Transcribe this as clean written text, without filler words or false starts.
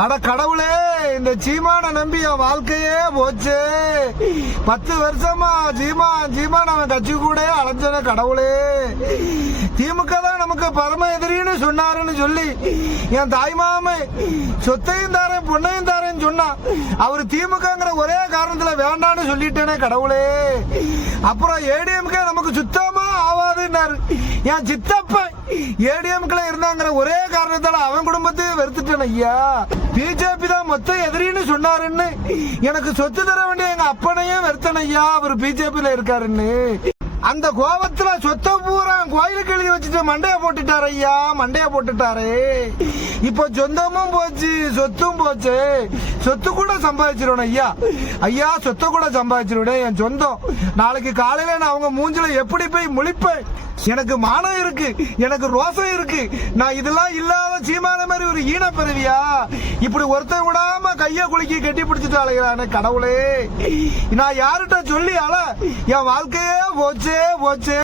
அட கடவுளே, இந்த சீமான நம்பி என் வாழ்க்கையே போச்சு. 10 வருஷமா சீமான் அவன் கட்சி கூட அலைஞ்சன. கடவுளே, திமுக தான் நமக்கு பரம எதிரின்னு சொன்னாருன்னு சொல்லி என் தாய்மாமே சொத்தையும் தாரேன் பொண்ணையும் தாரேன்னு சொன்னா அவரு திமுகங்கிற ஒரே காரணத்துல வேண்டான்னு சொல்லிட்டேனே. கடவுளே, அப்புறம் ஏடிஎம்கே நமக்கு சுத்தமா ஆவாதுன்னாரு. என் சித்தப்ப ஏடிஎம்கே இருந்தாங்கிற ஒரே காரணத்தால அவன் குடும்பத்தையும் வெறுத்துட்டேன். ஐயா, பிஜேபி தான் மொத்த எதிரின்னு சொன்னாருன்னு எனக்கு சொத்து தர வேண்டிய எங்க அப்பனையும் வெறுத்தன. ஐயா, அவர் பிஜேபியில இருக்காருன்னு அந்த கோபத்துல சொத்த பூரா கோயிலுக்கு எழுதி வச்சுட்டு மண்டைய போட்டுட்டாரு. ஐயா, மண்டைய போட்டுட்டாரு. இப்ப சொந்தமும் போச்சு, சொத்தும் போச்சு. சொத்து கூட சம்பாதிச்சிருவேன். ஐயா, சொத்தை கூட சம்பாதிச்சிருவேன். என் சொந்தம் நாளைக்கு காலையில நான் அவங்க மூஞ்சில எப்படி போய் முழிப்பேன். எனக்கு மானம் இருக்கு, எனக்கு ரோசம் இருக்கு. நான் இதெல்லாம் இல்லாத சீமான மாதிரி ஒரு ஈன பிறவியா இப்படி ஒருத்தன் விடாம கைய குலுக்கி கட்டி பிடிச்சிட்டு அலைகிறானே. கடவுளே, நான் யாருகிட்ட சொல்லி என் வாழ்க்கையே போச்சே.